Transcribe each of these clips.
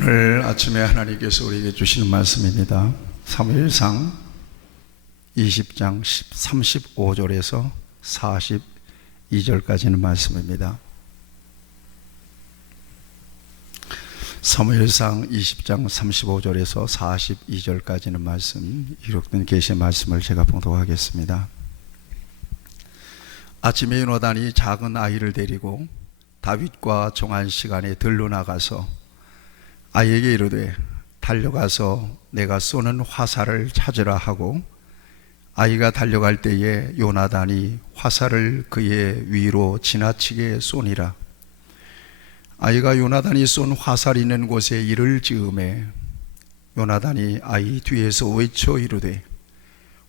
오늘 아침에 하나님께서 우리에게 주시는 말씀입니다. 사무엘상 20장 35절에서 42절까지는 말씀입니다. 사무엘상 20장 35절에서 42절까지는 말씀, 기록된 계시의 말씀을 제가 봉독하겠습니다. 아침에 요나단이 작은 아이를 데리고 다윗과 정한 시간에 들러 나가서 아이에게 이르되 달려가서 내가 쏘는 화살을 찾으라 하고, 아이가 달려갈 때에 요나단이 화살을 그의 위로 지나치게 쏘니라. 아이가 요나단이 쏜 화살이 있는 곳에 이를 지으매 요나단이 아이 뒤에서 외쳐 이르되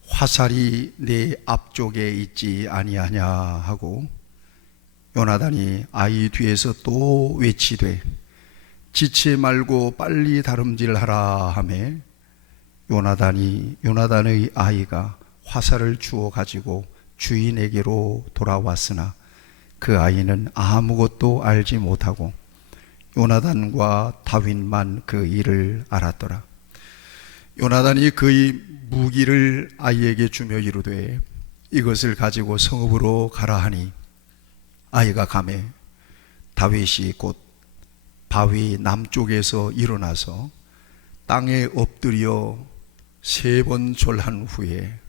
화살이 내 앞쪽에 있지 아니하냐 하고, 요나단이 아이 뒤에서 또 외치되 지체 말고 빨리 다름질하라 하매 요나단의 아이가 화살을 주워 가지고 주인에게로 돌아왔으나 그 아이는 아무것도 알지 못하고 요나단과 다윗만 그 일을 알았더라. 요나단이 그의 무기를 아이에게 주며 이르되 이것을 가지고 성읍으로 가라 하니, 아이가 가매 다윗이 곧 바위 남쪽에서 일어나서 땅에 엎드려 3번 절한 후에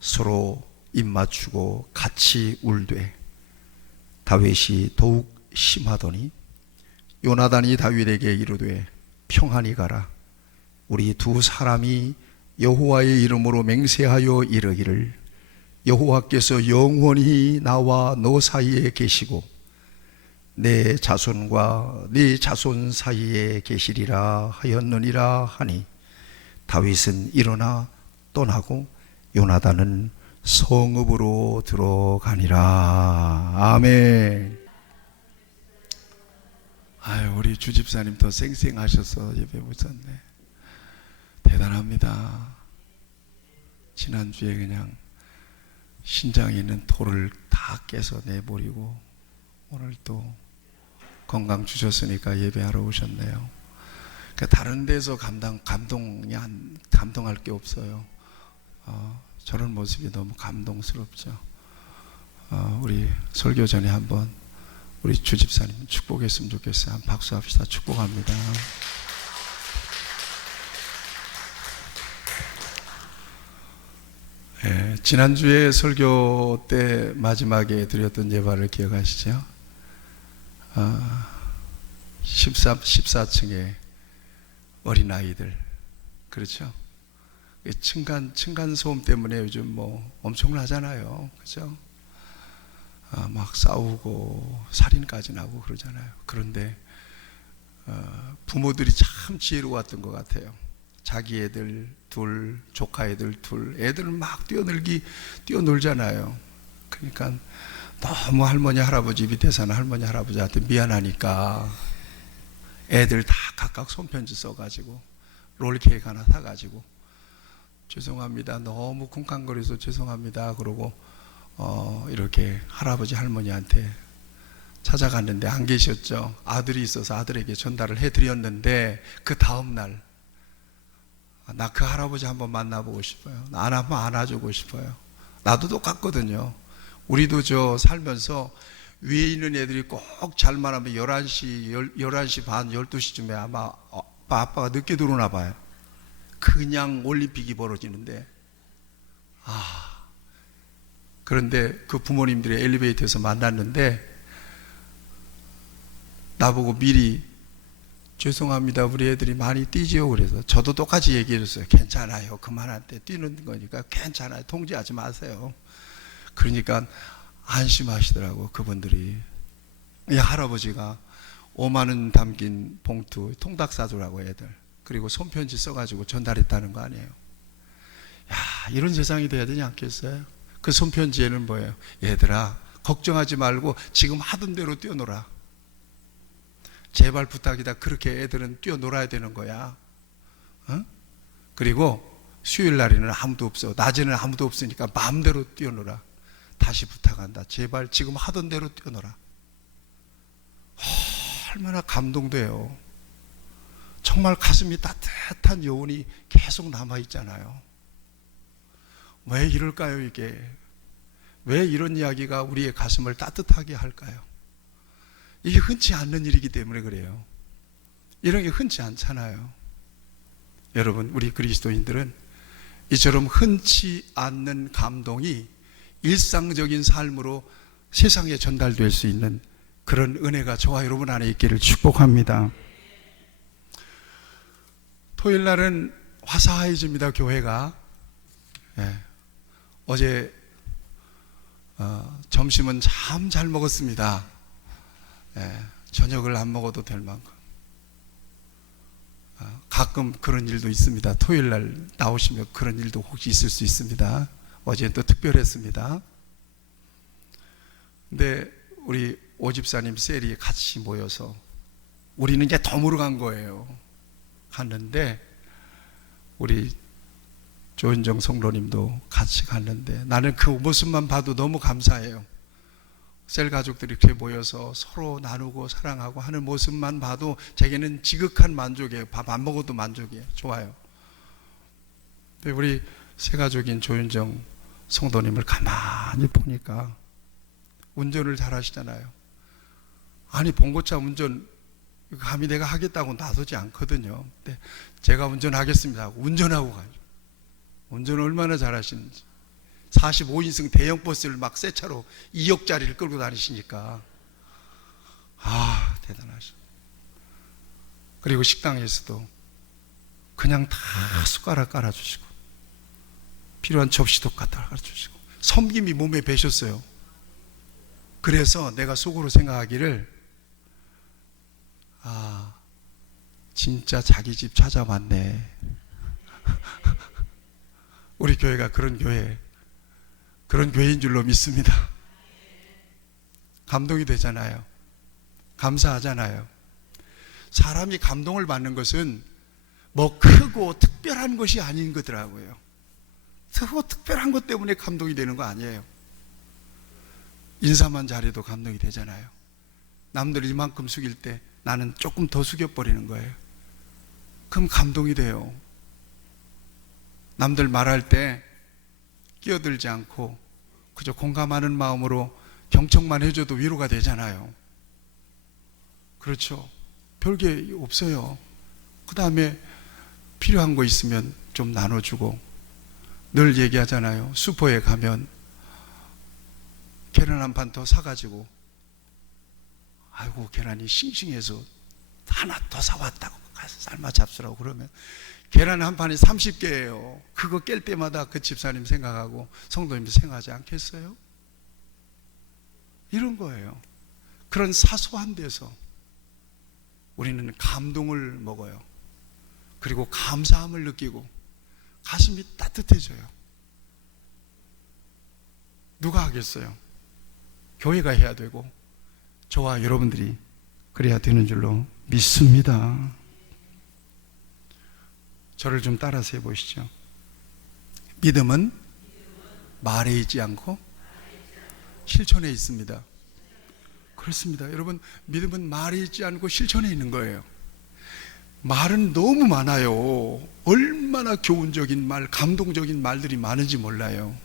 서로 입맞추고 같이 울되 다윗이 더욱 심하더니 요나단이 다윗에게 이르되 평안히 가라. 우리 두 사람이 여호와의 이름으로 맹세하여 이르기를 여호와께서 영원히 나와 너 사이에 계시고 내 자손과 네 자손 사이에 계시리라 하였느니라 하니, 다윗은 일어나 떠나고 요나단은 성읍으로 들어가니라. 아멘. 아유, 우리 주집사님 더 쌩쌩하셔서 예배 못했네. 대단합니다. 지난주에 그냥 신장에 있는 돌을 다 깨서 내버리고 오늘 또 건강 주셨으니까 예배하러 오셨네요. 그러니까 다른 데서 감동할 게 없어요. 저런 모습이 너무 감동스럽죠. 우리 설교 전에 한번 우리 주집사님 축복했으면 좋겠어요. 한번 박수합시다. 축복합니다. 예, 지난주에 설교 때 마지막에 드렸던 예발을 기억하시죠? 14층에 어린아이들, 그렇죠? 층간소음 때문에 요즘 뭐 엄청나잖아요. 그렇죠? 막 싸우고 살인까지 나고 그러잖아요. 그런데 부모들이 참 지혜로웠던 것 같아요. 자기 애들 둘, 조카 애들 둘, 애들은 막 뛰어놀잖아요. 그러니까 너무 할머니 할아버지 밑에 사는 할머니 할아버지한테 미안하니까 애들 다 각각 손편지 써가지고 롤케이크 하나 사가지고 죄송합니다, 너무 쿵쾅거려서 죄송합니다 그러고 이렇게 할아버지 할머니한테 찾아갔는데 안 계셨죠. 아들이 있어서 아들에게 전달을 해드렸는데 그 다음날 나 그 할아버지 한번 만나보고 싶어요. 나 한번 안아주고 싶어요. 나도 똑같거든요. 우리도 살면서 위에 있는 애들이 꼭 잘만 하면 11시 반, 12시쯤에 아마 아빠가 늦게 들어오나 봐요. 그냥 올림픽이 벌어지는데, 그런데 그 부모님들이 엘리베이터에서 만났는데 나보고 미리 죄송합니다, 우리 애들이 많이 뛰지요. 그래서 저도 똑같이 얘기해줬어요. 괜찮아요, 그만한테 뛰는 거니까 괜찮아요, 통제하지 마세요. 그러니까 안심하시더라고. 그분들이 할아버지가 5만 원 담긴 봉투 통닭 사주라고 애들, 그리고 손편지 써가지고 전달했다는 거 아니에요. 야, 이런 세상이 돼야 되지 않겠어요? 그 손편지에는 뭐예요? 얘들아 걱정하지 말고 지금 하던 대로 뛰어놀아. 제발 부탁이다. 그렇게 애들은 뛰어놀아야 되는 거야. 그리고 수요일 날에는 아무도 없어. 낮에는 아무도 없으니까 마음대로 뛰어놀아. 다시 부탁한다. 제발 지금 하던 대로 뛰어놀아. 얼마나 감동돼요. 정말 가슴이 따뜻한 여운이 계속 남아있잖아요. 왜 이럴까요, 이게? 왜 이런 이야기가 우리의 가슴을 따뜻하게 할까요? 이게 흔치 않는 일이기 때문에 그래요. 이런 게 흔치 않잖아요. 여러분, 우리 그리스도인들은 이처럼 흔치 않는 감동이 일상적인 삶으로 세상에 전달될 수 있는 그런 은혜가 저와 여러분 안에 있기를 축복합니다. 토요일 날은 화사해집니다, 교회가. 어제 점심은 참 잘 먹었습니다. 저녁을 안 먹어도 될 만큼. 가끔 그런 일도 있습니다. 토요일 날 나오시면 그런 일도 혹시 있을 수 있습니다. 어제는 또 특별했습니다. 근데 우리 오집사님 셀이 같이 모여서 우리는 이제 덤으로 간 거예요. 갔는데 우리 조은정 성도님도 같이 갔는데 나는 그 모습만 봐도 너무 감사해요. 셀 가족들이 이렇게 모여서 서로 나누고 사랑하고 하는 모습만 봐도 제게는 지극한 만족이에요. 밥 안 먹어도 만족이에요. 좋아요. 근데 우리 세 가족인 조윤정 성도님을 가만히 보니까 운전을 잘 하시잖아요. 아니, 봉고차 운전 감히 내가 하겠다고 놔두지 않거든요. 근데 제가 운전하겠습니다 하고 운전하고 가요. 운전을 얼마나 잘하시는지. 45인승 대형 버스를 막 새 차로 2억짜리를 끌고 다니시니까 대단하셔. 그리고 식당에서도 그냥 다 숟가락 깔아주시고 필요한 접시도 갖다 깔아주시고 섬김이 몸에 배셨어요. 그래서 내가 속으로 생각하기를 진짜 자기 집 찾아왔네. 우리 교회가 그런 교회인 줄로 믿습니다. 감동이 되잖아요. 감사하잖아요. 사람이 감동을 받는 것은 뭐 크고 특별한 것이 아닌 거더라고요. 크고 특별한 것 때문에 감동이 되는 거 아니에요. 인사만 잘해도 감동이 되잖아요. 남들 이만큼 숙일 때 나는 조금 더 숙여버리는 거예요. 그럼 감동이 돼요. 남들 말할 때 끼어들지 않고 그저 공감하는 마음으로 경청만 해줘도 위로가 되잖아요. 그렇죠. 별게 없어요. 그 다음에 필요한 거 있으면 좀 나눠주고, 늘 얘기하잖아요. 슈퍼에 가면 계란 한 판 더 사가지고, 아이고 계란이 싱싱해서 하나 더 사왔다고 가서 삶아 잡수라고 그러면 계란 한 판이 30개예요. 그거 깰 때마다 그 집사님 생각하고 성도님도 생각하지 않겠어요? 이런 거예요. 그런 사소한 데서 우리는 감동을 먹어요. 그리고 감사함을 느끼고 가슴이 따뜻해져요. 누가 하겠어요? 교회가 해야 되고 저와 여러분들이 그래야 되는 줄로 믿습니다. 저를 좀 따라서 해보시죠. 믿음은 말에 있지 않고 실천에 있습니다. 그렇습니다. 여러분, 믿음은 말에 있지 않고 실천에 있는 거예요. 말은 너무 많아요. 얼마나 교훈적인 말, 감동적인 말들이 많은지 몰라요.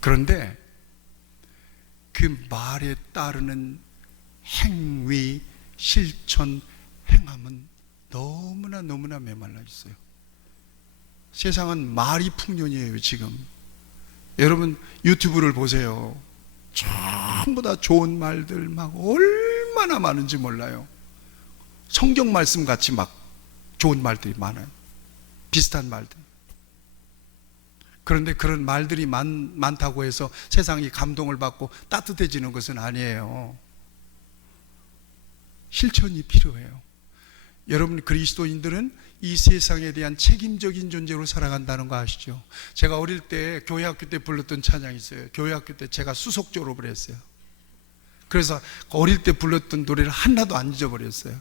그런데 그 말에 따르는 행위, 실천, 행함은 너무나 메말라 있어요. 세상은 말이 풍년이에요, 지금. 여러분 유튜브를 보세요. 전부 다 좋은 말들 막 얼마나 많은지 몰라요. 성경 말씀 같이 막 좋은 말들이 많아요. 비슷한 말들. 그런데 그런 말들이 많다고 해서 세상이 감동을 받고 따뜻해지는 것은 아니에요. 실천이 필요해요. 여러분 그리스도인들은 이 세상에 대한 책임적인 존재로 살아간다는 거 아시죠? 제가 어릴 때 교회학교 때 불렀던 찬양이 있어요. 교회학교 때 제가 수석 졸업을 했어요. 그래서 어릴 때 불렀던 노래를 하나도 안 잊어버렸어요.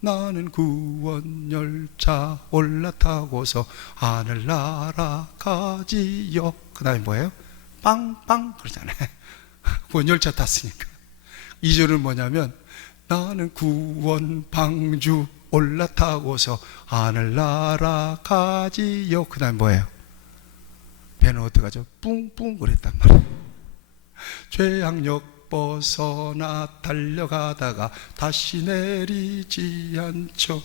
나는 구원 열차 올라타고서 하늘 날아가지요. 그 다음에 뭐예요? 빵빵 그러잖아요. 구원 열차 탔으니까. 2절은 뭐냐면 나는 구원 방주 올라타고서 하늘 날아가지요. 그 다음에 뭐예요? 배는 어떡하죠? 뿡뿡 그랬단 말이에요. 죄악력 벗어나 달려가다가 다시 내리지 않죠.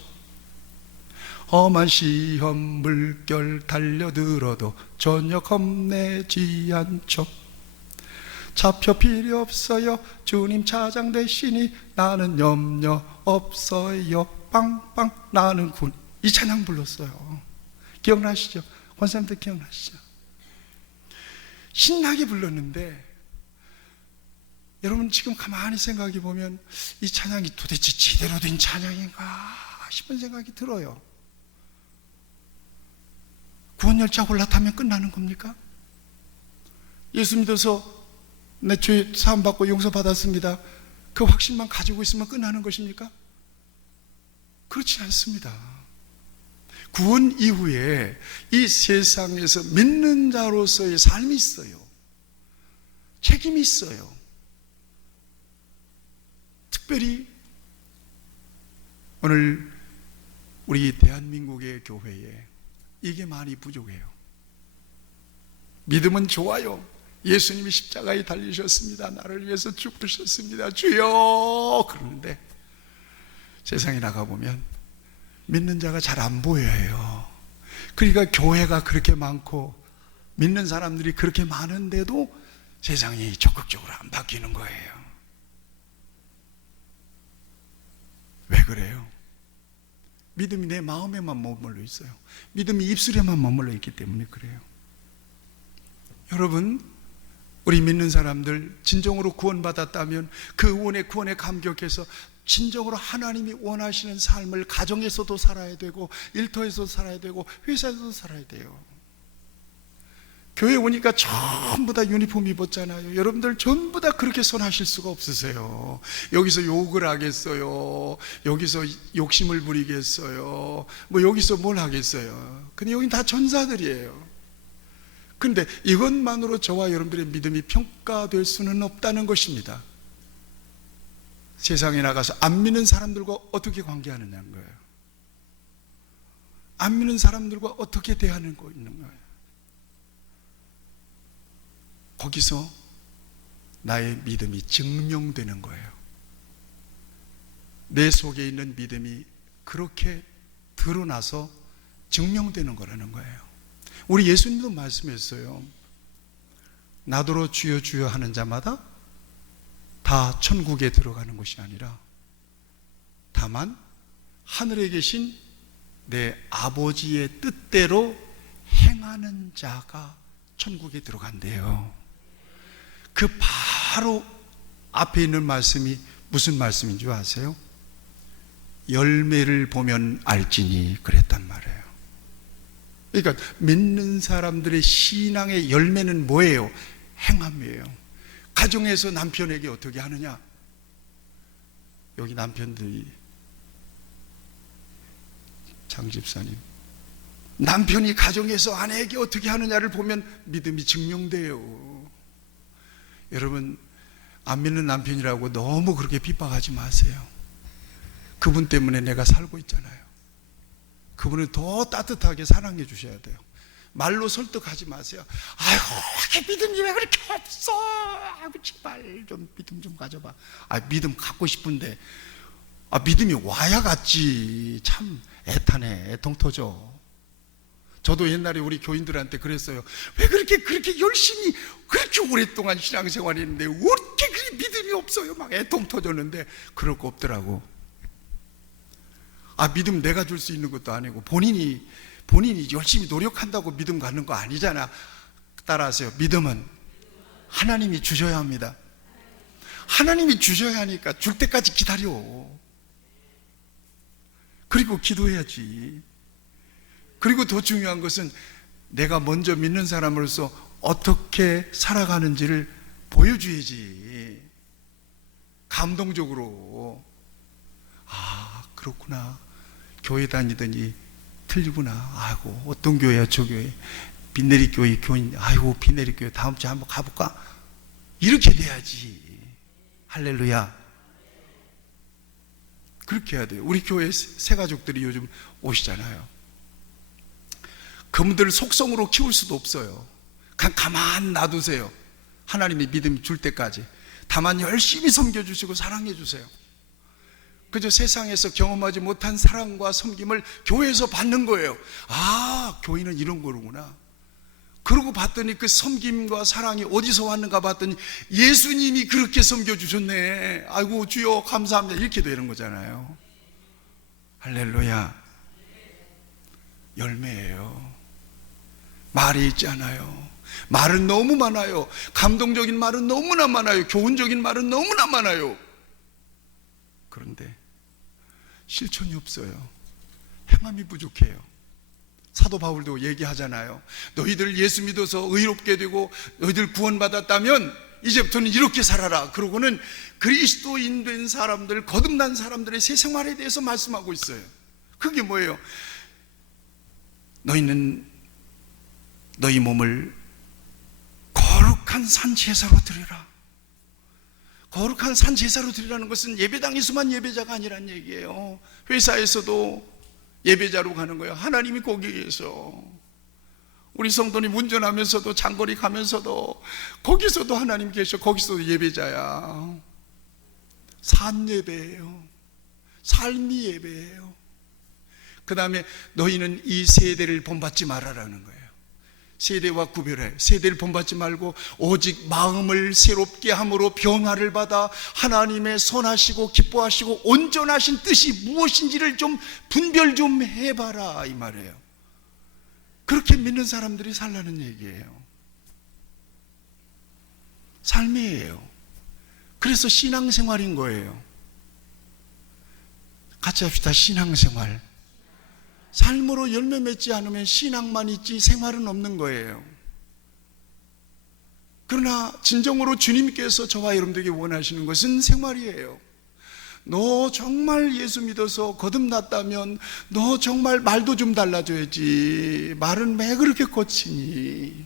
험한 시험 물결 달려들어도 전혀 겁내지 않죠. 차표 필요 없어요. 주님 차장 대신이 나는 염려 없어요. 빵빵 나는 군. 이 찬양 불렀어요. 기억나시죠? 권사님들 기억나시죠? 신나게 불렀는데 여러분 지금 가만히 생각해 보면 이 찬양이 도대체 제대로 된 찬양인가 싶은 생각이 들어요. 구원열차 올라타면 끝나는 겁니까? 예수 믿어서 내 죄 사함받고 용서받았습니다, 그 확신만 가지고 있으면 끝나는 것입니까? 그렇지 않습니다. 구원 이후에 이 세상에서 믿는 자로서의 삶이 있어요. 책임이 있어요. 특별히 오늘 우리 대한민국의 교회에 이게 많이 부족해요. 믿음은 좋아요. 예수님이 십자가에 달리셨습니다. 나를 위해서 죽으셨습니다. 주여! 그러는데 세상에 나가보면 믿는 자가 잘 안 보여요. 그러니까 교회가 그렇게 많고 믿는 사람들이 그렇게 많은데도 세상이 적극적으로 안 바뀌는 거예요. 왜 그래요? 믿음이 내 마음에만 머물러 있어요. 믿음이 입술에만 머물러 있기 때문에 그래요. 여러분, 우리 믿는 사람들 진정으로 구원받았다면 그 구원에 감격해서 진정으로 하나님이 원하시는 삶을 가정에서도 살아야 되고 일터에서도 살아야 되고 회사에서도 살아야 돼요. 교회 오니까 전부 다 유니폼 입었잖아요. 여러분들 전부 다 그렇게 선하실 수가 없으세요. 여기서 욕을 하겠어요? 여기서 욕심을 부리겠어요? 뭐 여기서 뭘 하겠어요? 근데 여긴 다 전사들이에요. 그런데 이것만으로 저와 여러분들의 믿음이 평가될 수는 없다는 것입니다. 세상에 나가서 안 믿는 사람들과 어떻게 관계하느냐는 거예요. 안 믿는 사람들과 어떻게 대하는 거 있는 거예요. 거기서 나의 믿음이 증명되는 거예요. 내 속에 있는 믿음이 그렇게 드러나서 증명되는 거라는 거예요. 우리 예수님도 말씀했어요. 나더러 주여 주여 하는 자마다 다 천국에 들어가는 것이 아니라 다만 하늘에 계신 내 아버지의 뜻대로 행하는 자가 천국에 들어간대요. 그 바로 앞에 있는 말씀이 무슨 말씀인 줄 아세요? 열매를 보면 알지니 그랬단 말이에요. 그러니까 믿는 사람들의 신앙의 열매는 뭐예요? 행함이에요. 가정에서 남편에게 어떻게 하느냐? 여기 남편들이, 장 집사님, 남편이 가정에서 아내에게 어떻게 하느냐를 보면 믿음이 증명돼요. 여러분, 안 믿는 남편이라고 너무 그렇게 핍박하지 마세요. 그분 때문에 내가 살고 있잖아요. 그분을 더 따뜻하게 사랑해 주셔야 돼요. 말로 설득하지 마세요. 아이고, 믿음이 왜 그렇게 없어? 아이고, 제발 좀 믿음 좀 가져봐. 믿음 갖고 싶은데, 믿음이 와야 갔지. 참 애타네, 애통 터져. 저도 옛날에 우리 교인들한테 그랬어요. 왜 그렇게 열심히 그렇게 오랫동안 신앙생활 했는데 왜 이렇게 그렇게 믿음이 없어요? 막 애통 터졌는데 그럴 거 없더라고. 믿음 내가 줄 수 있는 것도 아니고 본인이 열심히 노력한다고 믿음 갖는 거 아니잖아. 따라하세요. 믿음은 하나님이 주셔야 합니다. 하나님이 주셔야 하니까 줄 때까지 기다려. 그리고 기도해야지. 그리고 더 중요한 것은 내가 먼저 믿는 사람으로서 어떻게 살아가는지를 보여줘야지. 감동적으로. 그렇구나. 교회 다니더니 틀리구나. 아이고, 어떤 교회야 저 교회. 빛내리 교회 교인. 아이고, 빛내리 교회 다음 주에 한번 가볼까? 이렇게 돼야지. 할렐루야. 그렇게 해야 돼요. 우리 교회 새 가족들이 요즘 오시잖아요. 그분들 속성으로 키울 수도 없어요. 그냥 가만 놔두세요. 하나님이 믿음 줄 때까지. 다만 열심히 섬겨주시고 사랑해주세요. 그저 세상에서 경험하지 못한 사랑과 섬김을 교회에서 받는 거예요. 아, 교회는 이런 거로구나. 그러고 봤더니 그 섬김과 사랑이 어디서 왔는가 봤더니 예수님이 그렇게 섬겨주셨네. 아이고 주여 감사합니다. 이렇게 되는 거잖아요. 할렐루야. 열매예요. 말이 있지 않아요. 말은 너무 많아요. 감동적인 말은 너무나 많아요. 교훈적인 말은 너무나 많아요. 그런데 실천이 없어요. 행함이 부족해요. 사도 바울도 얘기하잖아요. 너희들 예수 믿어서 의롭게 되고 너희들 구원받았다면 이제부터는 이렇게 살아라. 그러고는 그리스도인 된 사람들, 거듭난 사람들의 새 생활에 대해서 말씀하고 있어요. 그게 뭐예요? 너희는 너희 몸을 거룩한 산제사로 드리라. 거룩한 산제사로 드리라는 것은 예배당에서만 예배자가 아니란 얘기예요. 회사에서도 예배자로 가는 거예요. 하나님이 거기에서 우리 성도님 운전하면서도 장거리 가면서도 거기서도 하나님 계셔. 거기서도 예배자야. 산 예배예요. 삶이 예배예요. 그 다음에 너희는 이 세대를 본받지 말아라는 거예요. 세대와 구별해. 세대를 본받지 말고 오직 마음을 새롭게 함으로 변화를 받아 하나님의 선하시고 기뻐하시고 온전하신 뜻이 무엇인지를 좀 분별 좀 해봐라 이 말이에요. 그렇게 믿는 사람들이 살라는 얘기예요. 삶이에요. 그래서 신앙생활인 거예요. 같이 합시다. 신앙생활. 삶으로 열매 맺지 않으면 신앙만 있지 생활은 없는 거예요. 그러나 진정으로 주님께서 저와 여러분들에게 원하시는 것은 생활이에요. 너 정말 예수 믿어서 거듭났다면 너 정말 말도 좀 달라져야지. 말은 왜 그렇게 거치니?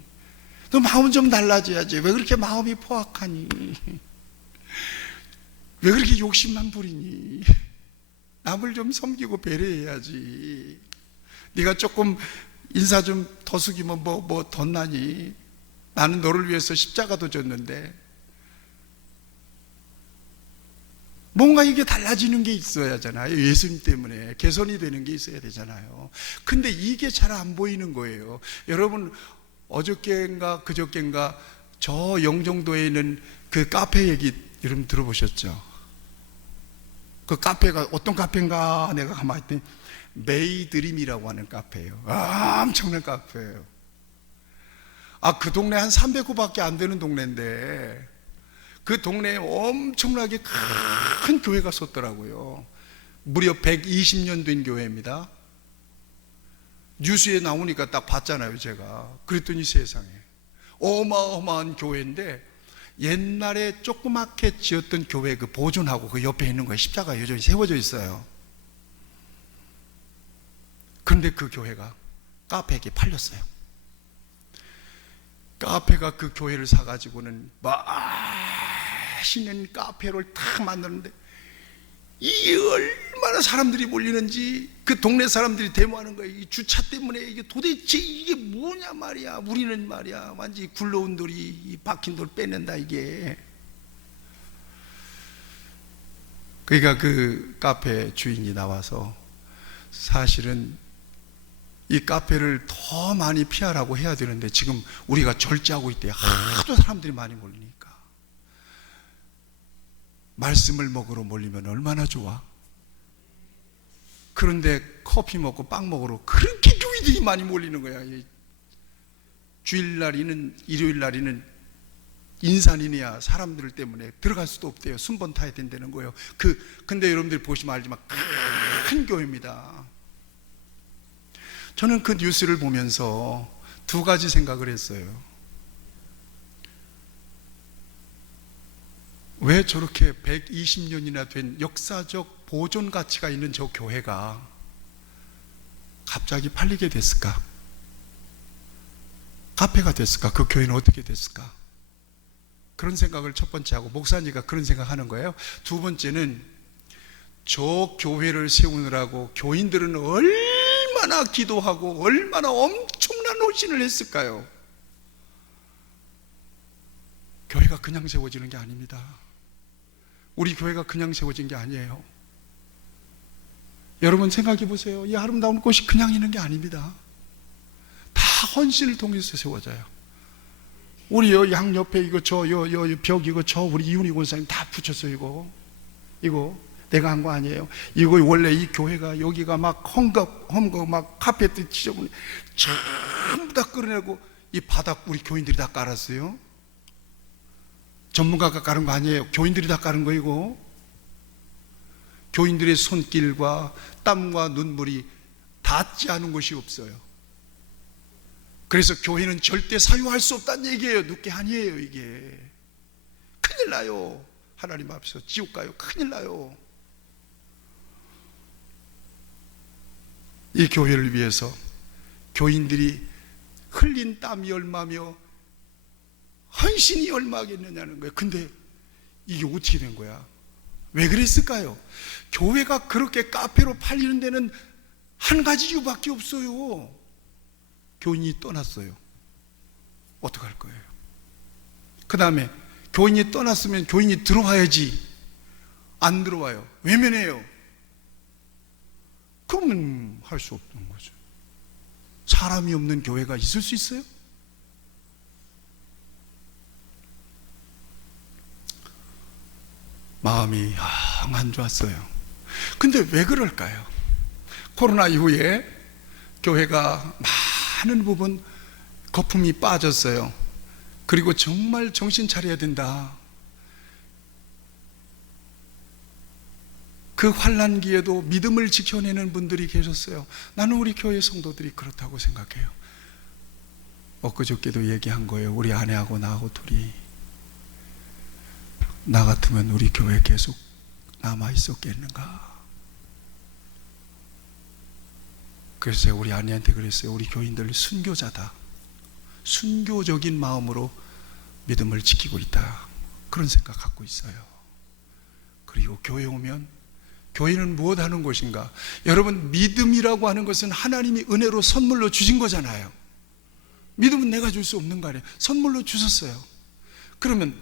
너 마음 좀 달라져야지. 왜 그렇게 마음이 포악하니? 왜 그렇게 욕심만 부리니? 남을 좀 섬기고 배려해야지. 네가 조금 인사 좀 더 숙이면 뭐 덧나니? 나는 너를 위해서 십자가도 졌는데. 뭔가 이게 달라지는 게 있어야 하잖아요. 예수님 때문에 개선이 되는 게 있어야 되잖아요. 근데 이게 잘 안 보이는 거예요. 여러분 어저께인가 그저께인가 저 영종도에 있는 그 카페 얘기 여러분 들어보셨죠? 그 카페가 어떤 카페인가 내가 가만히 있더니 메이드림이라고 하는 카페예요. 엄청난 카페예요. 그 동네 한 300호밖에 안 되는 동네인데 그 동네에 엄청나게 큰 교회가 섰더라고요. 무려 120년 된 교회입니다. 뉴스에 나오니까 딱 봤잖아요 제가. 그랬더니 세상에 어마어마한 교회인데 옛날에 조그맣게 지었던 교회 그 보존하고 그 옆에 있는 거에 십자가 여전히 세워져 있어요. 그런데 그 교회가 카페에게 팔렸어요. 카페가 그 교회를 사가지고는 맛있는 카페를 탁 만드는데 이게 얼마나 사람들이 몰리는지 그 동네 사람들이 데모하는 거예요. 이 주차 때문에 이게 도대체 이게 뭐냐 말이야. 우리는 말이야 완전히 굴러온 돌이 이 박힌 돌 빼낸다 이게. 그러니까 그 카페 주인이 나와서 사실은 이 카페를 더 많이 피하라고 해야 되는데 지금 우리가 절제하고 있대요. 하도 사람들이 많이 몰리니까. 말씀을 먹으러 몰리면 얼마나 좋아. 그런데 커피 먹고 빵 먹으러 그렇게 교인들이 많이 몰리는 거야. 주일날이는 일요일날이는 인산이냐 사람들 때문에 들어갈 수도 없대요. 순번 타야 된다는 거예요. 근데 여러분들이 보시면 알지만 큰 교회입니다. 저는 그 뉴스를 보면서 두 가지 생각을 했어요. 왜 저렇게 120년이나 된 역사적 보존 가치가 있는 저 교회가 갑자기 팔리게 됐을까? 카페가 됐을까? 그 교회는 어떻게 됐을까? 그런 생각을 첫 번째 하고, 목사님과 그런 생각 하는 거예요. 두 번째는 저 교회를 세우느라고 교인들은 얼마나 기도하고 얼마나 엄청난 헌신을 했을까요? 교회가 그냥 세워지는 게 아닙니다. 우리 교회가 그냥 세워진 게 아니에요. 여러분 생각해 보세요. 이 아름다운 꽃이 그냥 있는 게 아닙니다. 다 헌신을 통해서 세워져요. 우리 양 옆에 이거 벽 이거 우리 이훈희 권사님 다 붙였어요. 이거 내가 한 거 아니에요. 이거 원래 이 교회가 여기가 막 험거 막 카페트 지저분해 전부 다 끌어내고 이 바닥 우리 교인들이 다 깔았어요. 전문가가 깔은 거 아니에요. 교인들이 다 깔은 거 이거. 교인들의 손길과 땀과 눈물이 닿지 않은 곳이 없어요. 그래서 교회는 절대 사유할 수 없다는 얘기예요. 늦게 아니에요. 이게 큰일 나요. 하나님 앞에서 지옥 가요. 큰일 나요. 이 교회를 위해서 교인들이 흘린 땀이 얼마며 헌신이 얼마겠느냐는 거예요. 근데 이게 어떻게 된 거야? 왜 그랬을까요? 교회가 그렇게 카페로 팔리는 데는 한 가지 이유밖에 없어요. 교인이 떠났어요. 어떡할 거예요? 그 다음에 교인이 떠났으면 교인이 들어와야지. 안 들어와요. 외면해요. 그러면 할 수 없는 거죠. 사람이 없는 교회가 있을 수 있어요? 마음이 영 안 좋았어요. 근데 왜 그럴까요? 코로나 이후에 교회가 많은 부분 거품이 빠졌어요. 그리고 정말 정신 차려야 된다. 그 환난기에도 믿음을 지켜내는 분들이 계셨어요. 나는 우리 교회 성도들이 그렇다고 생각해요. 엊그저께도 얘기한 거예요. 우리 아내하고 나하고 둘이 나 같으면 우리 교회 계속 남아 있었겠는가. 그래서 우리 아내한테 그랬어요. 우리 교인들 순교자다. 순교적인 마음으로 믿음을 지키고 있다. 그런 생각 갖고 있어요. 그리고 교회 오면 교회는 무엇 하는 곳인가? 여러분, 믿음이라고 하는 것은 하나님이 은혜로 선물로 주신 거잖아요. 믿음은 내가 줄 수 없는 거 아니에요. 선물로 주셨어요. 그러면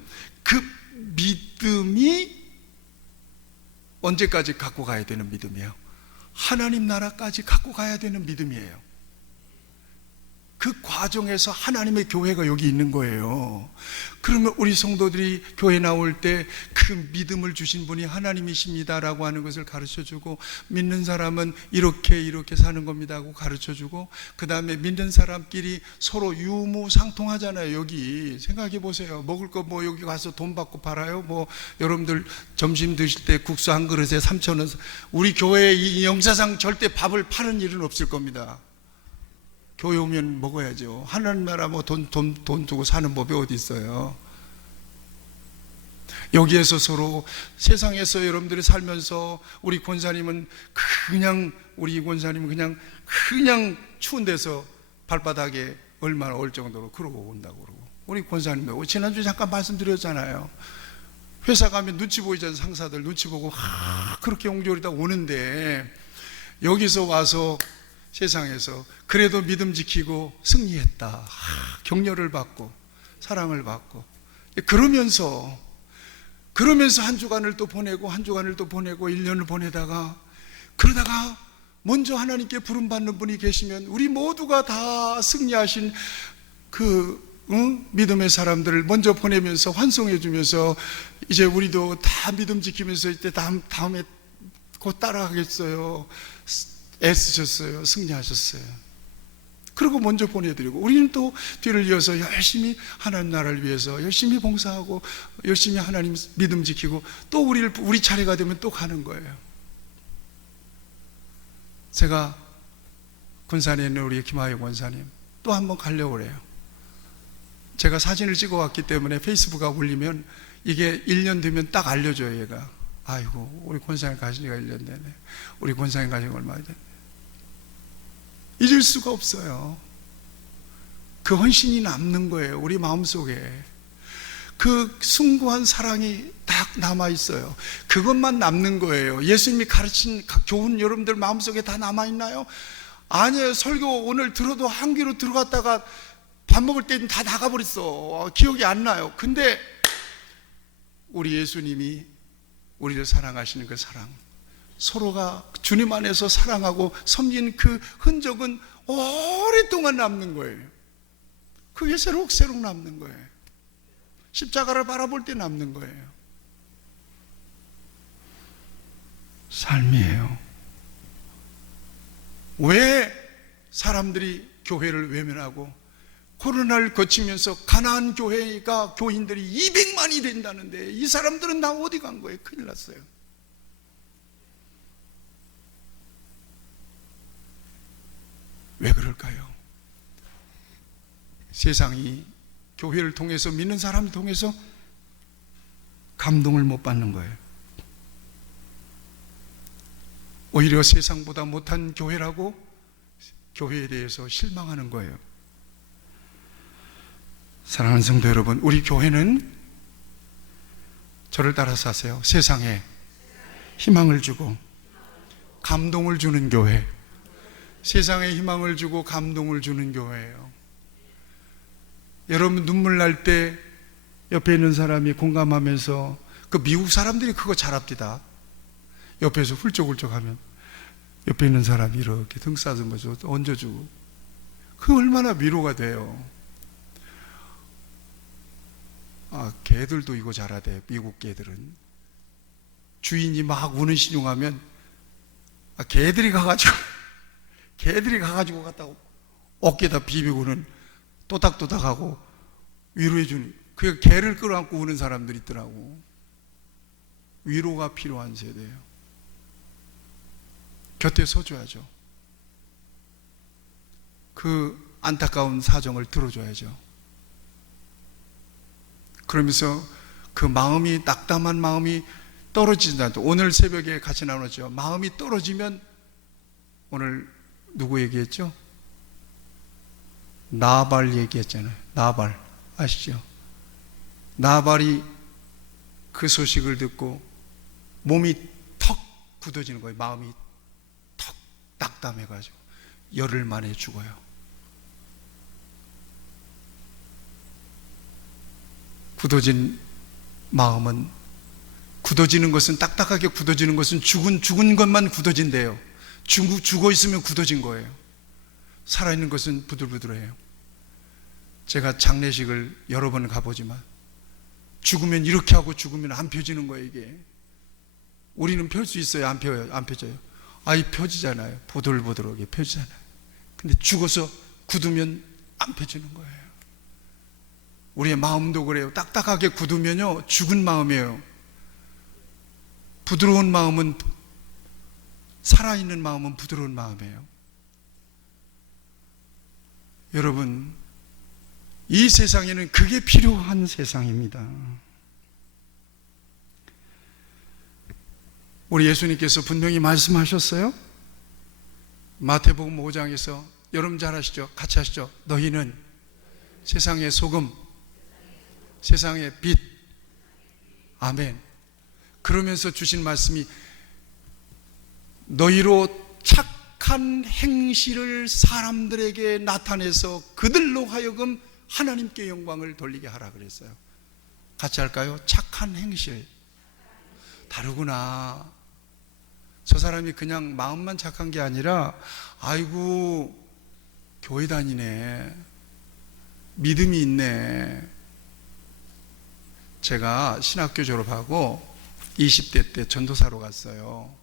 그 믿음이 언제까지 갖고 가야 되는 믿음이에요? 하나님 나라까지 갖고 가야 되는 믿음이에요. 그 과정에서 하나님의 교회가 여기 있는 거예요. 그러면 우리 성도들이 교회 나올 때 그 믿음을 주신 분이 하나님이십니다라고 하는 것을 가르쳐주고, 믿는 사람은 이렇게 사는 겁니다 하고 가르쳐주고, 그 다음에 믿는 사람끼리 서로 유무상통하잖아요. 여기 생각해 보세요. 먹을 거 뭐 여기 가서 돈 받고 팔아요? 뭐 여러분들 점심 드실 때 국수 한 그릇에 3,000원. 우리 교회에 이 영사상 절대 밥을 파는 일은 없을 겁니다. 교회 오면 먹어야죠. 하나님 나라 뭐 돈 두고 사는 법이 어디 있어요? 여기에서 서로 세상에서 여러분들이 살면서 우리 권사님은 우리 권사님은 그냥 추운 데서 발바닥에 얼마나 올 정도로 그러고 온다고 그러고, 우리 권사님 지난주에 잠깐 말씀드렸잖아요. 회사 가면 눈치 보이잖아요. 상사들 눈치 보고 그렇게 옹졸이다 오는데, 여기서 와서 세상에서 그래도 믿음 지키고 승리했다. 격려를 받고 사랑을 받고, 그러면서 한 주간을 또 보내고 1년을 보내다가, 그러다가 먼저 하나님께 부름받는 분이 계시면 우리 모두가 다 승리하신 믿음의 사람들을 먼저 보내면서 환송해 주면서, 이제 우리도 다 믿음 지키면서 이때 다음에 곧 따라가겠어요. 애쓰셨어요. 승리하셨어요. 그리고 먼저 보내드리고, 우리는 또 뒤를 이어서 열심히 하나님 나라를 위해서 열심히 봉사하고 열심히 하나님 믿음 지키고, 또 우리 차례가 되면 또 가는 거예요. 제가 군산에 있는 우리 김하영 권사님 또 한번 가려고 그래요. 제가 사진을 찍어 왔기 때문에 페이스북에 올리면 이게 1년 되면 딱 알려줘요. 얘가 아이고 우리 권사님 가신 지가 1년 되네, 우리 권사님 가신 지 얼마 됐네. 잊을 수가 없어요. 그 헌신이 남는 거예요. 우리 마음속에 그 숭고한 사랑이 딱 남아 있어요. 그것만 남는 거예요. 예수님이 가르친 교훈 여러분들 마음속에 다 남아 있나요? 아니에요. 설교 오늘 들어도 한 귀로 들어갔다가 밥 먹을 때는 다 나가버렸어. 기억이 안 나요. 근데 우리 예수님이 우리를 사랑하시는 그 사랑, 서로가 주님 안에서 사랑하고 섬긴 그 흔적은 오랫동안 남는 거예요. 그게 새록새록 남는 거예요. 십자가를 바라볼 때 남는 거예요. 삶이에요. 왜 사람들이 교회를 외면하고 코로나를 거치면서 가나안 교회가 교인들이 200만이 된다는데 이 사람들은 다 어디 간 거예요? 큰일 났어요. 왜 그럴까요? 세상이 교회를 통해서, 믿는 사람을 통해서 감동을 못 받는 거예요. 오히려 세상보다 못한 교회라고 교회에 대해서 실망하는 거예요. 사랑하는 성도 여러분, 우리 교회는, 저를 따라서 하세요, 세상에 희망을 주고 감동을 주는 교회, 세상에 희망을 주고 감동을 주는 교회예요. 여러분 눈물 날 때 옆에 있는 사람이 공감하면서, 그 미국 사람들이 그거 잘합디다. 옆에서 훌쩍훌쩍 하면 옆에 있는 사람이 이렇게 등 싸주면서 얹어주고, 그 얼마나 위로가 돼요. 개들도 이거 잘하대. 미국 개들은 주인이 막 우는 신용하면 개들이 가가지고 갖다가 어깨에다 비비고는 또닥또닥하고 위로해주는, 그 개를 끌어안고 우는 사람들이 있더라고. 위로가 필요한 세대예요. 곁에 서줘야죠. 그 안타까운 사정을 들어줘야죠. 그러면서 그 마음이, 낙담한 마음이 떨어진다. 오늘 새벽에 같이 나눴죠. 마음이 떨어지면, 오늘 누구 얘기했죠? 나발 얘기했잖아요. 나발 아시죠? 나발이 그 소식을 듣고 몸이 턱 굳어지는 거예요. 마음이 턱 낙담해가지고 열흘 만에 죽어요. 굳어진 마음은, 굳어지는 것은, 딱딱하게 굳어지는 것은 죽은 것만 굳어진대요. 죽어 있으면 굳어진 거예요. 살아있는 것은 부들부들해요. 제가 장례식을 여러 번 가보지만 죽으면 이렇게 하고 죽으면 안 펴지는 거예요. 이게 우리는 펼 수 있어요? 안 펴요? 안 펴져요? 이 펴지잖아요. 보들보들하게 펴지잖아요. 근데 죽어서 굳으면 안 펴지는 거예요. 우리의 마음도 그래요. 딱딱하게 굳으면요, 죽은 마음이에요. 부드러운 마음은, 살아있는 마음은 부드러운 마음이에요. 여러분, 이 세상에는 그게 필요한 세상입니다. 우리 예수님께서 분명히 말씀하셨어요. 마태복음 5장에서, 여러분 잘 아시죠? 같이 하시죠. 너희는 세상의 소금, 세상의 빛. 아멘. 그러면서 주신 말씀이, 너희로 착한 행실을 사람들에게 나타내서 그들로 하여금 하나님께 영광을 돌리게 하라 그랬어요. 같이 할까요? 착한 행실. 다르구나. 저 사람이 그냥 마음만 착한 게 아니라, 아이고 교회 다니네, 믿음이 있네. 제가 신학교 졸업하고 20대 때 전도사로 갔어요.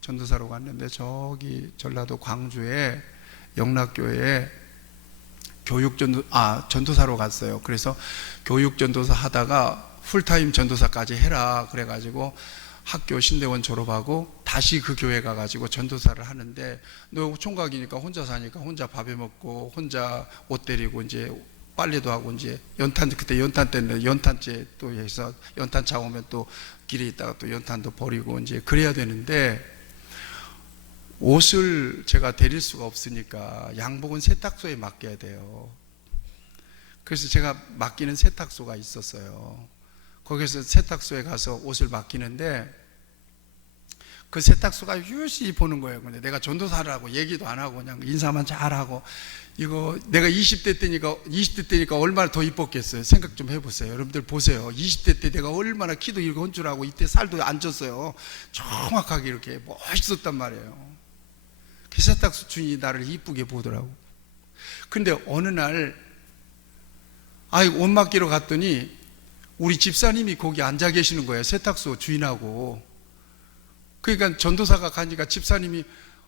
전도사로 갔는데 저기 전라도 광주에 영락교회에 전도사로 갔어요. 그래서 교육전도사 하다가 풀타임 전도사까지 해라 그래가지고 학교 신대원 졸업하고 다시 그 교회 가가지고 전도사를 하는데, 너 총각이니까 혼자 사니까 혼자 밥해 먹고 혼자 옷 데리고 이제 빨래도 하고, 이제 연탄, 그때 연탄 때는 연탄재 또 해서 연탄 차 오면 또 길에 있다가 또 연탄도 버리고 이제 그래야 되는데, 옷을 제가 데릴 수가 없으니까 양복은 세탁소에 맡겨야 돼요. 그래서 제가 맡기는 세탁소가 있었어요. 거기서 세탁소에 가서 옷을 맡기는데 그 세탁소가 유시 보는 거예요. 근데 내가 전도사라고 얘기도 안 하고 그냥 인사만 잘하고, 이거 내가 20대 때니까 얼마나 더 이뻤겠어요. 생각 좀 해보세요. 여러분들 보세요. 20대 때 내가 얼마나 키도 이렇게 헌 줄 알고 이때 살도 안 쪘어요. 정확하게 이렇게 멋있었단 말이에요. 그 세탁소 주인이 나를 이쁘게 보더라고. 근데 어느 날 옷 맡기러 갔더니 우리 집사님이 거기 앉아 계시는 거예요. 세탁소 주인하고. 그러니까 전도사가 가니까 집사님이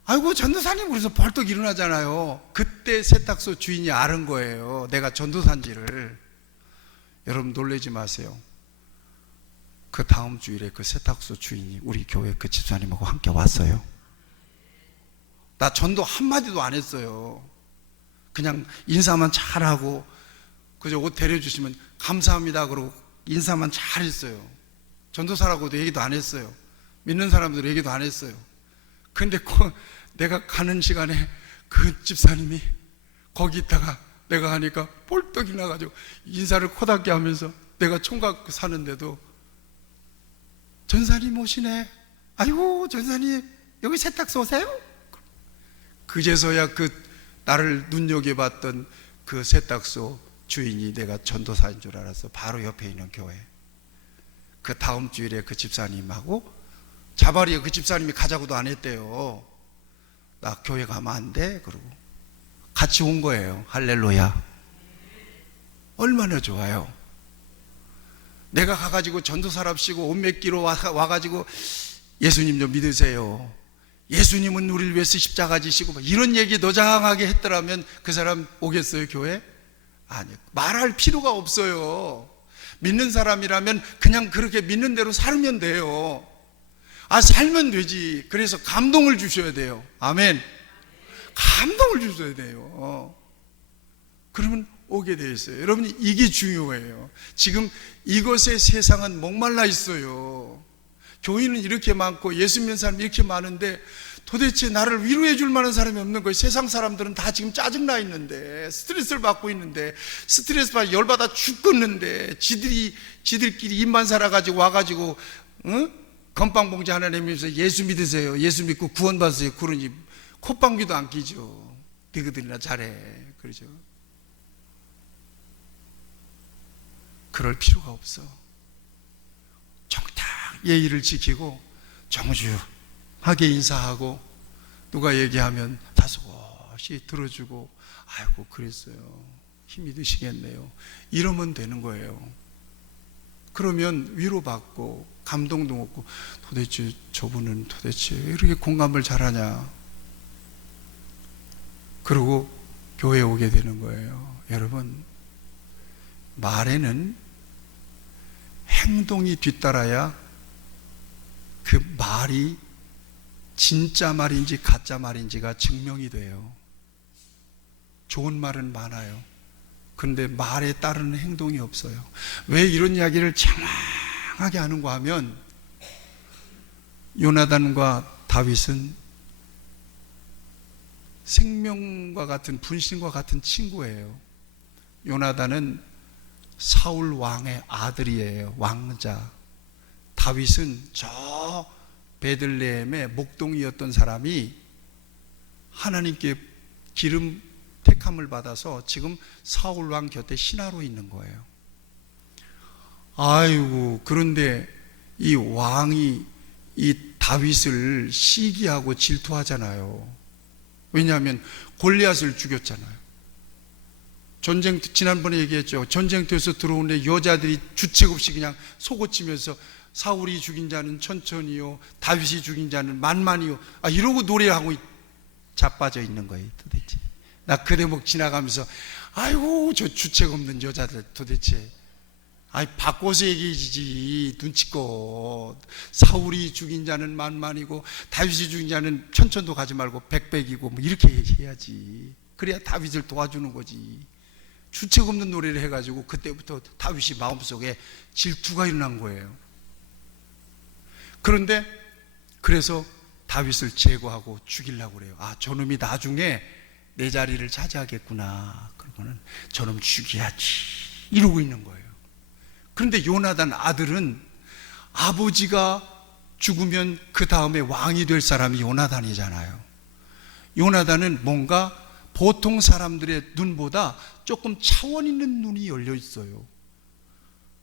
아이고 전도사님, 그래서 벌떡 일어나잖아요. 그때 세탁소 주인이 아는 거예요, 내가 전도사인지를. 여러분 놀라지 마세요. 그 다음 주일에 그 세탁소 주인이 우리 교회 그 집사님하고 함께 왔어요. 나 전도 한마디도 안 했어요. 그냥 인사만 잘하고 그저 옷 데려주시면 감사합니다 그러고 인사만 잘했어요. 전도사라고도 얘기도 안 했어요. 믿는 사람들 얘기도 안 했어요. 근데 내가 가는 시간에 그 집사님이 거기 있다가 내가 하니까 벌떡 일어나가지고 인사를 코닥게 하면서, 내가 총각 사는데도 전사님 오시네. 아이고 전사님 여기 세탁소 오세요? 그제서야 그 나를 눈여겨봤던 그 세탁소 주인이 내가 전도사인 줄 알았어. 바로 옆에 있는 교회. 그 다음 주일에 그 집사님하고 자바리에 그 집사님이 가자고도 안 했대요. 나 교회 가면 안 돼? 그러고 같이 온 거예요. 할렐루야. 얼마나 좋아요. 내가 가가지고 전도사랍시고 옷 맡기로 와가지고 예수님 좀 믿으세요, 예수님은 우리를 위해서 십자가 지시고 이런 얘기 노장하게 했더라면 그 사람 오겠어요 교회? 아니, 말할 필요가 없어요. 믿는 사람이라면 그냥 그렇게 믿는 대로 살면 돼요. 살면 되지. 그래서 감동을 주셔야 돼요. 아멘. 감동을 주셔야 돼요. 그러면 오게 되어 있어요. 여러분이 이게 중요해요. 지금 이것에 세상은 목말라 있어요. 교인은 이렇게 많고 예수 믿는 사람이 이렇게 많은데 도대체 나를 위로해 줄 만한 사람이 없는 거예요. 세상 사람들은 다 지금 짜증나 있는데, 스트레스를 받고 있는데, 스트레스 받아 열받아 죽겠는데, 지들끼리 입만 살아가지고 와가지고 건빵봉지 하나 내면서 예수 믿으세요, 예수 믿고 구원받으세요, 그러니 콧방귀도 안 끼죠. 너희들이나 잘해. 그러죠. 그럴 필요가 없어. 정딱 예의를 지키고 정중하게 인사하고, 누가 얘기하면 다소곳이 들어주고, 아이고 그랬어요, 힘이 드시겠네요, 이러면 되는 거예요. 그러면 위로받고 감동도 먹고, 도대체 저분은 도대체 왜 이렇게 공감을 잘하냐, 그리고 교회에 오게 되는 거예요. 여러분, 말에는 행동이 뒤따라야 그 말이 진짜 말인지 가짜 말인지가 증명이 돼요. 좋은 말은 많아요. 그런데 말에 따르는 행동이 없어요. 왜 이런 이야기를 장황하게 하는가 하면, 요나단과 다윗은 생명과 같은, 분신과 같은 친구예요. 요나단은 사울 왕의 아들이에요. 왕자. 다윗은 저 베들레헴의 목동이었던 사람이 하나님께 기름 택함을 받아서 지금 사울 왕 곁에 신하로 있는 거예요. 아이고, 그런데 이 왕이 이 다윗을 시기하고 질투하잖아요. 왜냐하면 골리앗을 죽였잖아요. 지난번에 얘기했죠. 전쟁터에서 들어오는데 여자들이 주책 없이 그냥 속옷치면서 사울이 죽인 자는 천천히요, 다윗이 죽인 자는 만만히요, 이러고 노래하고 자빠져 있는 거예요. 도대체 나 그 대목 지나가면서 아이고 저 주책 없는 여자들 도대체, 바꿔서 얘기해주지. 눈치껏 사울이 죽인 자는 만만이고 다윗이 죽인 자는 천천도 가지 말고 백백이고 뭐 이렇게 해야지. 그래야 다윗을 도와주는 거지. 주책 없는 노래를 해가지고 그때부터 다윗이 마음속에 질투가 일어난 거예요. 그런데 그래서 다윗을 제거하고 죽이려고 그래요. 저놈이 나중에 내 자리를 차지하겠구나, 그러고는 저놈 죽여야지, 이러고 있는 거예요. 그런데 요나단 아들은 아버지가 죽으면 그 다음에 왕이 될 사람이 요나단이잖아요. 요나단은 뭔가 보통 사람들의 눈보다 조금 차원 있는 눈이 열려 있어요.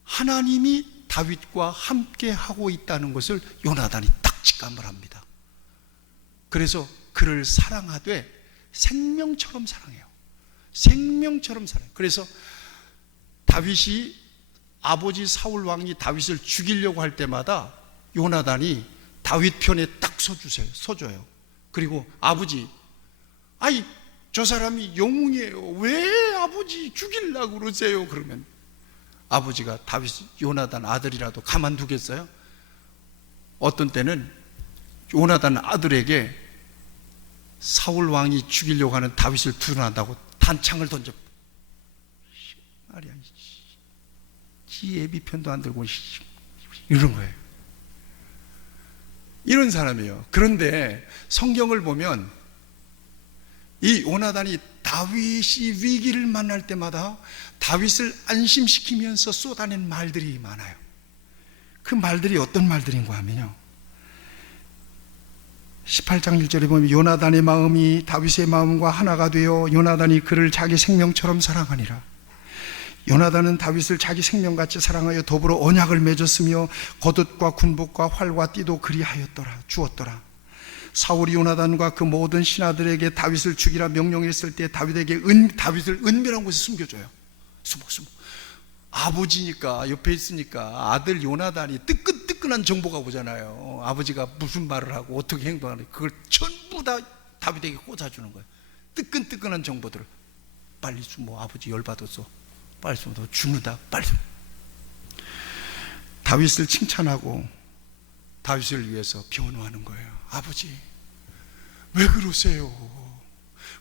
하나님이 다윗과 함께 하고 있다는 것을 요나단이 딱 직감을 합니다. 그래서 그를 사랑하되 생명처럼 사랑해요. 생명처럼 사랑해요. 그래서 다윗이 아버지 사울 왕이 다윗을 죽이려고 할 때마다 요나단이 다윗 편에 딱 서줘요. 그리고 아버지, 아이 저 사람이 영웅이에요. 왜 아버지 죽이려고 그러세요? 그러면 아버지가 다윗 요나단 아들이라도 가만두겠어요? 어떤 때는 요나단 아들에게 사울 왕이 죽이려고 하는 다윗을 두둔한다고 단창을 던져. 말이야, 지 예비편도 안 들고 이런 거예요. 이런 사람이에요. 그런데 성경을 보면 이 요나단이 다윗이 위기를 만날 때마다 다윗을 안심시키면서 쏟아낸 말들이 많아요. 그 말들이 어떤 말들인가 하면요, 18장 1절에 보면 요나단의 마음이 다윗의 마음과 하나가 되어 요나단이 그를 자기 생명처럼 사랑하니라. 요나단은 다윗을 자기 생명같이 사랑하여 더불어 언약을 맺었으며 겉옷과 군복과 활과 띠도 그리하였더라, 주었더라. 사울이 요나단과 그 모든 신하들에게 다윗을 죽이라 명령했을 때 다윗에게 다윗을 은밀한 곳에 숨겨줘요. 숨어. 아버지니까 옆에 있으니까 아들 요나단이 뜨끈뜨끈한 정보가 오잖아요. 아버지가 무슨 말을 하고 어떻게 행동하는지 그걸 전부 다 다윗에게 꽂아주는 거예요. 뜨끈뜨끈한 정보들을. 빨리 숨어, 아버지 열받았어, 빨리 숨어, 너 죽는다, 빨리 숨어. 다윗을 칭찬하고 다윗을 위해서 변호하는 거예요. 아버지, 왜 그러세요?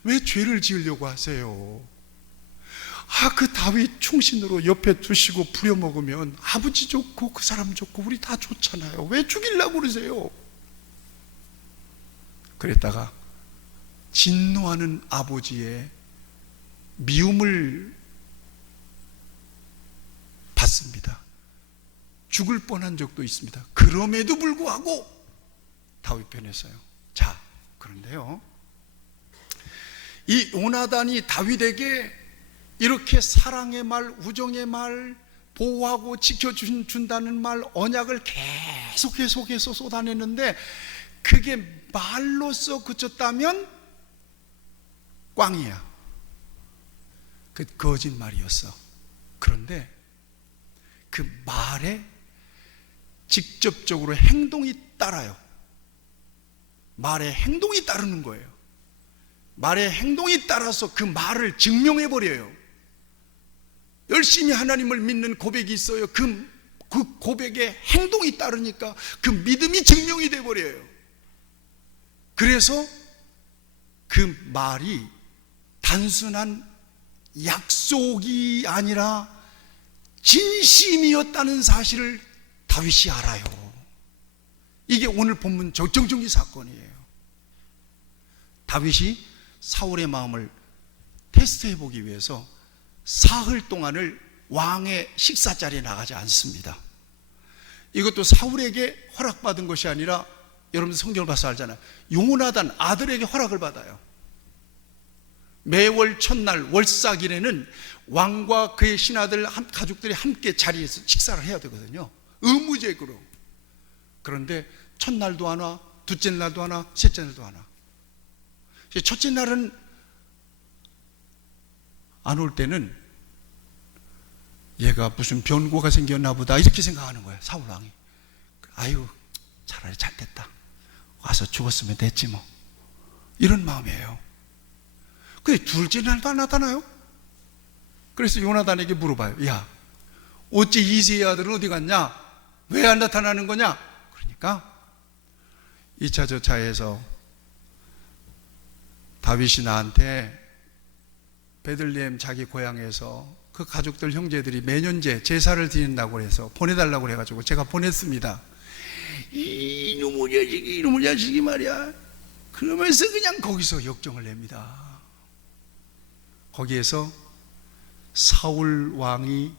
왜 죄를 지으려고 하세요? 그 다윗 충신으로 옆에 두시고 부려먹으면 아버지 좋고 그 사람 좋고 우리 다 좋잖아요. 왜 죽이려고 그러세요? 그랬다가 진노하는 아버지의 미움을 받습니다. 죽을 뻔한 적도 있습니다. 그럼에도 불구하고 다윗 편에 서요. 자, 그런데요, 이 요나단이 다윗에게 이렇게 사랑의 말, 우정의 말, 보호하고 지켜준다는 말, 언약을 계속해서 쏟아내는데 그게 말로써 그쳤다면 꽝이야. 그 거짓말이었어. 그런데 그 말에 직접적으로 행동이 따라요. 말에 행동이 따르는 거예요. 말에 행동이 따라서 그 말을 증명해버려요. 열심히 하나님을 믿는 고백이 있어요. 그 고백에 행동이 따르니까 그 믿음이 증명이 돼버려요. 그래서 그 말이 단순한 약속이 아니라 진심이었다는 사실을 다윗이 알아요. 이게 오늘 본문 정정기 사건이에요. 다윗이 사울의 마음을 테스트해보기 위해서 사흘 동안을 왕의 식사 자리에 나가지 않습니다. 이것도 사울에게 허락받은 것이 아니라, 여러분 성경을 봐서 알잖아요, 요나단 아들에게 허락을 받아요. 매월 첫날 월삭일에는 왕과 그의 신하들 가족들이 함께 자리에서 식사를 해야 되거든요, 의무적으로. 그런데 첫날도 안 와, 둘째 날도 안 와, 셋째 날도 안 와. 첫째 날은 안 올 때는 얘가 무슨 변고가 생겼나 보다 이렇게 생각하는 거예요, 사울왕이. 아유, 차라리 잘 됐다, 와서 죽었으면 됐지 뭐, 이런 마음이에요. 근데 둘째 날도 안 나타나요. 그래서 요나단에게 물어봐요. 야, 어째 이새의 아들은 어디 갔냐? 왜 안 나타나는 거냐? 그러니까 2차 저차에서 다윗이 나한테 베들레헴 자기 고향에서 그 가족들 형제들이 매년제 제사를 드린다고 해서 보내달라고 해가지고 제가 보냈습니다. 이놈의 자식이 말이야. 그러면서 그냥 거기서 역정을 냅니다. 거기에서 사울 왕이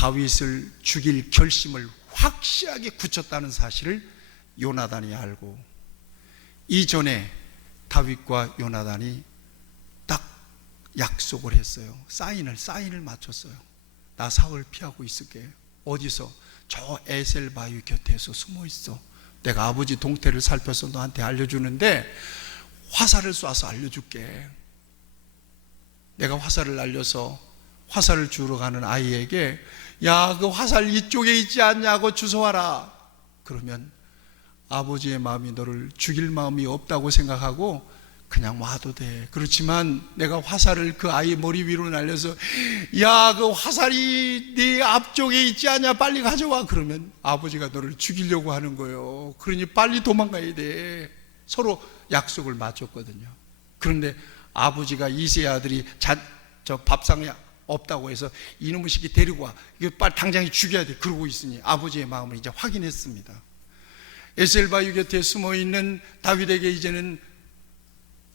다윗을 죽일 결심을 확실하게 굳혔다는 사실을 요나단이 알고, 이전에 다윗과 요나단이 딱 약속을 했어요. 사인을 맞췄어요. 나 사울 피하고 있을게. 어디서? 저 에셀 바위 곁에서 숨어 있어. 내가 아버지 동태를 살펴서 너한테 알려주는데 화살을 쏴서 알려줄게. 내가 화살을 날려서 화살을 주우러 가는 아이에게, 야, 그 화살 이쪽에 있지 않냐고 주워와라. 그러면 아버지의 마음이 너를 죽일 마음이 없다고 생각하고 그냥 와도 돼. 그렇지만 내가 화살을 그 아이 머리 위로 날려서, 야, 그 화살이 네 앞쪽에 있지 않냐, 빨리 가져와. 그러면 아버지가 너를 죽이려고 하는 거예요. 그러니 빨리 도망가야 돼. 서로 약속을 맞췄거든요. 그런데 아버지가 이세 아들이 저 밥상에 없다고 해서 이놈의 새끼 데리고 와, 이거 빨리 당장 죽여야 돼, 그러고 있으니 아버지의 마음을 이제 확인했습니다. 에셀바위 곁에 숨어있는 다윗에게 이제는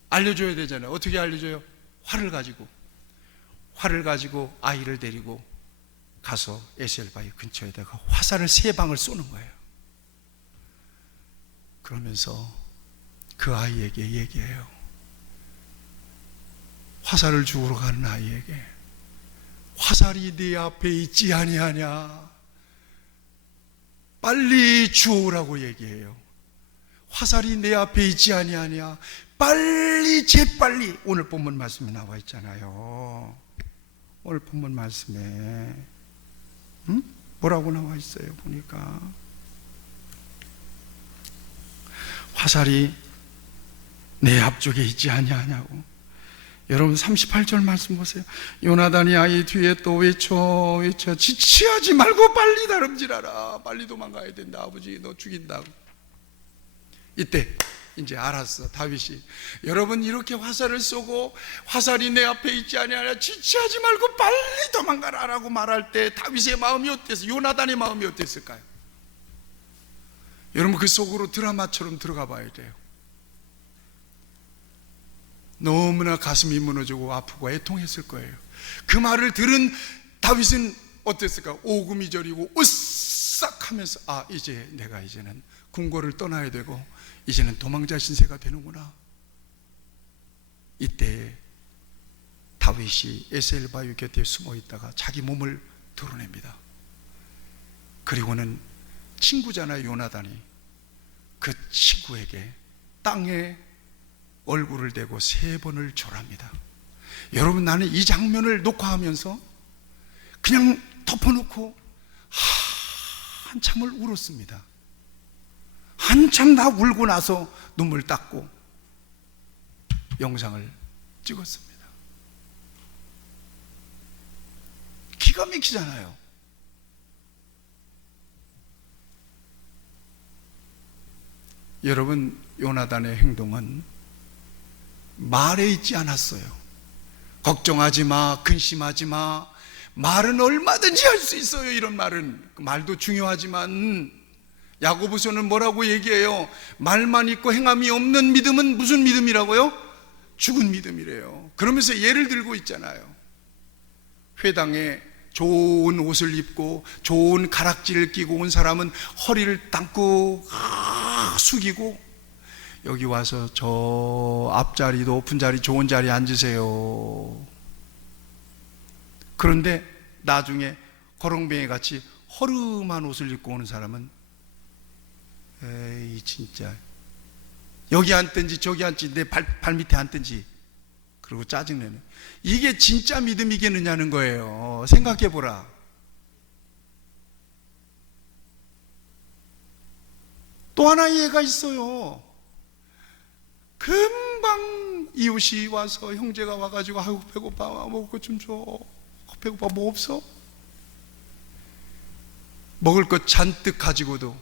알려줘야 되잖아요. 어떻게 알려줘요? 활을 가지고 아이를 데리고 가서 에셀바위 근처에다가 화살을 3방을 쏘는 거예요. 그러면서 그 아이에게 얘기해요. 화살을 주우러 가는 아이에게, 화살이 네 앞에 있지 아니하냐, 빨리 주우라고 얘기해요. 화살이 내 앞에 있지 아니하냐, 빨리 재빨리. 오늘 본문 말씀에 나와 있잖아요. 오늘 본문 말씀에 뭐라고 나와 있어요? 보니까 화살이 내 앞쪽에 있지 아니하냐고. 여러분 38절 말씀 보세요. 요나단이 아이 뒤에 또 외쳐 지체하지 말고 빨리 다름질하라. 빨리 도망가야 된다. 아버지 너 죽인다고. 이때 이제 알았어, 다윗이. 여러분, 이렇게 화살을 쏘고 화살이 내 앞에 있지 아니하냐, 지체하지 말고 빨리 도망가라 라고 말할 때 다윗의 마음이 어땠어요? 요나단의 마음이 어땠을까요? 여러분, 그 속으로 드라마처럼 들어가 봐야 돼요. 너무나 가슴이 무너지고 아프고 애통했을 거예요. 그 말을 들은 다윗은 어땠을까? 오금이 저리고 으싹 하면서, 아, 이제 내가 이제는 궁궐을 떠나야 되고 이제는 도망자 신세가 되는구나. 이때 다윗이 에셀바위 곁에 숨어 있다가 자기 몸을 드러냅니다. 그리고는 친구잖아요, 요나단이. 그 친구에게 땅에 얼굴을 대고 3번을 절합니다. 여러분, 나는 이 장면을 녹화하면서 그냥 덮어놓고 한참을 울었습니다. 한참 다 울고 나서 눈물 닦고 영상을 찍었습니다. 기가 막히잖아요. 여러분, 요나단의 행동은 말에 있지 않았어요. 걱정하지 마, 근심하지 마. 말은 얼마든지 할 수 있어요. 이런 말도 중요하지만 야고보서는 뭐라고 얘기해요? 말만 있고 행함이 없는 믿음은 무슨 믿음이라고요? 죽은 믿음이래요. 그러면서 예를 들고 있잖아요. 회당에 좋은 옷을 입고 좋은 가락지를 끼고 온 사람은 허리를 땅고 숙이고, 여기 와서 저 앞자리, 높은 자리, 좋은 자리에 앉으세요. 그런데 나중에 거렁뱅이 같이 허름한 옷을 입고 오는 사람은, 에이 진짜 여기 앉든지 저기 앉지 내 발밑에 앉든지, 그리고 짜증내는, 이게 진짜 믿음이겠느냐는 거예요. 생각해보라. 또 하나 예가 있어요. 금방 이웃이 와서, 형제가 와가지고, 아이고 배고파, 먹을 것 좀 줘. 배고파, 뭐 없어? 먹을 것 잔뜩 가지고도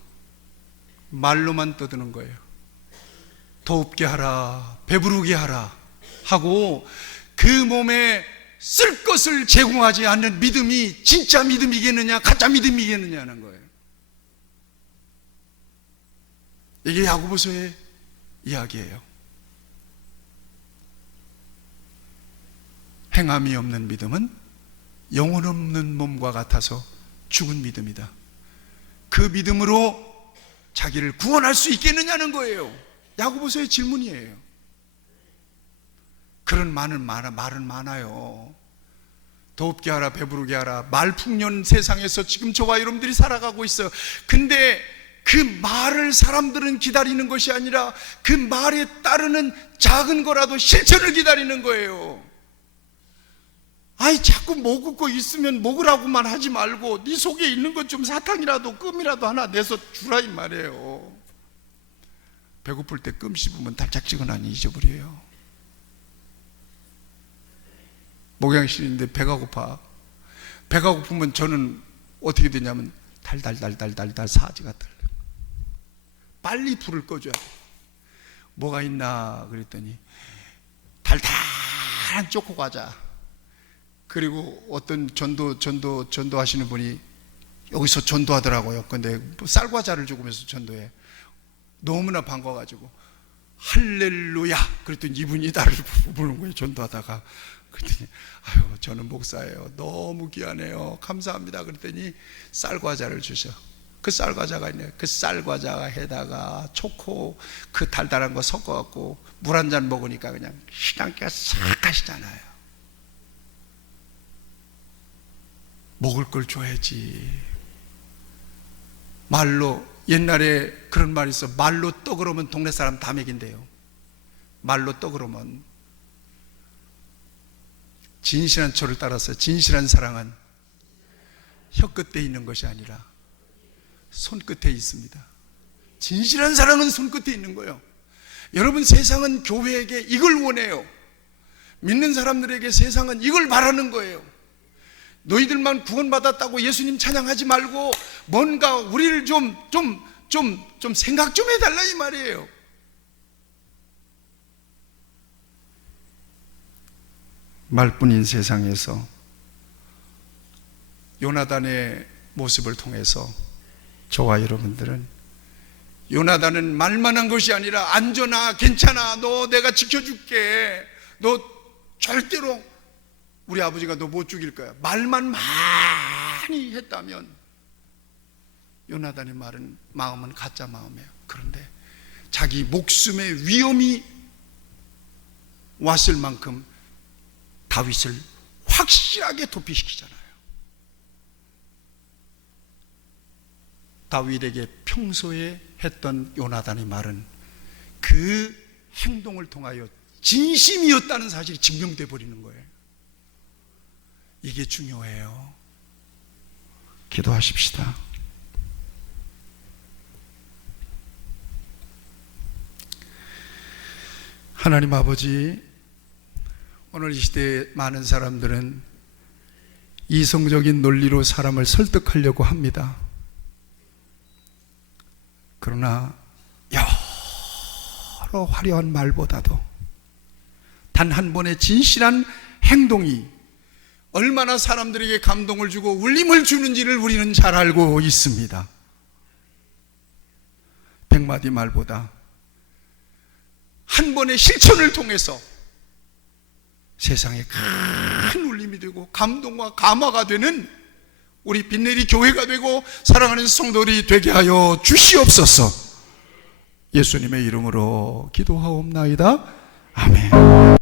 말로만 떠드는 거예요. 더웁게 하라, 배부르게 하라 하고 그 몸에 쓸 것을 제공하지 않는 믿음이 진짜 믿음이겠느냐, 가짜 믿음이겠느냐는 거예요. 이게 야고보서의 이야기예요. 행함이 없는 믿음은 영혼 없는 몸과 같아서 죽은 믿음이다. 그 믿음으로 자기를 구원할 수 있겠느냐는 거예요. 야고보서의 질문이에요. 그런 말은 많아요. 더웁게 하라, 배부르게 하라, 말풍년 세상에서 지금 저와 여러분들이 살아가고 있어요. 근데 그 말을 사람들은 기다리는 것이 아니라 그 말에 따르는 작은 거라도 실천을 기다리는 거예요. 아이, 자꾸 먹고 있으면 먹으라고만 하지 말고 네 속에 있는 것 좀 사탕이라도 껌이라도 하나 내서 주라 이 말이에요. 배고플 때 껌 씹으면 달짝지근하니 잊어버려요. 목양실인데 배가 고프면 저는 어떻게 되냐면 달달달달달달 사지가 달려. 빨리 불을 꺼줘야 돼. 뭐가 있나 그랬더니 달달한 초코 과자, 그리고 어떤 전도하시는 분이 여기서 전도하더라고요. 근데 쌀과자를 주면서 전도해. 너무나 반가워가지고 할렐루야 그랬더니 이분이 나를 부르는 거예요. 전도하다가. 그랬더니 아유, 저는 목사예요. 너무 귀하네요. 감사합니다. 그랬더니 쌀과자를 주셔. 그 쌀과자가 있네요. 그 쌀과자에다가 초코 그 달달한 거 섞어갖고 물 한 잔 먹으니까 그냥 신앙기가 싹 가시잖아요. 먹을 걸 줘야지. 말로, 옛날에 그런 말이 있어. 말로 떠그러면 동네 사람 다 먹인대요. 말로 떠그러면. 진실한 초를 따라서 진실한 사랑은 혀끝에 있는 것이 아니라 손끝에 있습니다. 진실한 사랑은 손끝에 있는 거예요. 여러분, 세상은 교회에게 이걸 원해요. 믿는 사람들에게 세상은 이걸 바라는 거예요. 너희들만 구원받았다고 예수님 찬양하지 말고 뭔가 우리를 좀 생각 좀 해달라 이 말이에요. 말뿐인 세상에서 요나단의 모습을 통해서 저와 여러분들은, 요나단은 말만 한 것이 아니라 안전아, 괜찮아, 너 내가 지켜줄게, 너 절대로 우리 아버지가 너 못 죽일 거야, 말만 많이 했다면 요나단의 마음은 가짜 마음이에요. 그런데 자기 목숨의 위험이 왔을 만큼 다윗을 확실하게 도피시키잖아요. 다윗에게 평소에 했던 요나단의 말은 그 행동을 통하여 진심이었다는 사실이 증명돼 버리는 거예요. 이게 중요해요. 기도하십시다. 하나님 아버지, 오늘 이 시대에 많은 사람들은 이성적인 논리로 사람을 설득하려고 합니다. 그러나 여러 화려한 말보다도 단 한 번의 진실한 행동이 얼마나 사람들에게 감동을 주고 울림을 주는지를 우리는 잘 알고 있습니다. 100마디 말보다 한 번의 실천을 통해서 세상에 큰 울림이 되고 감동과 감화가 되는 우리 빛내리 교회가 되고 사랑하는 성도들이 되게 하여 주시옵소서. 예수님의 이름으로 기도하옵나이다. 아멘.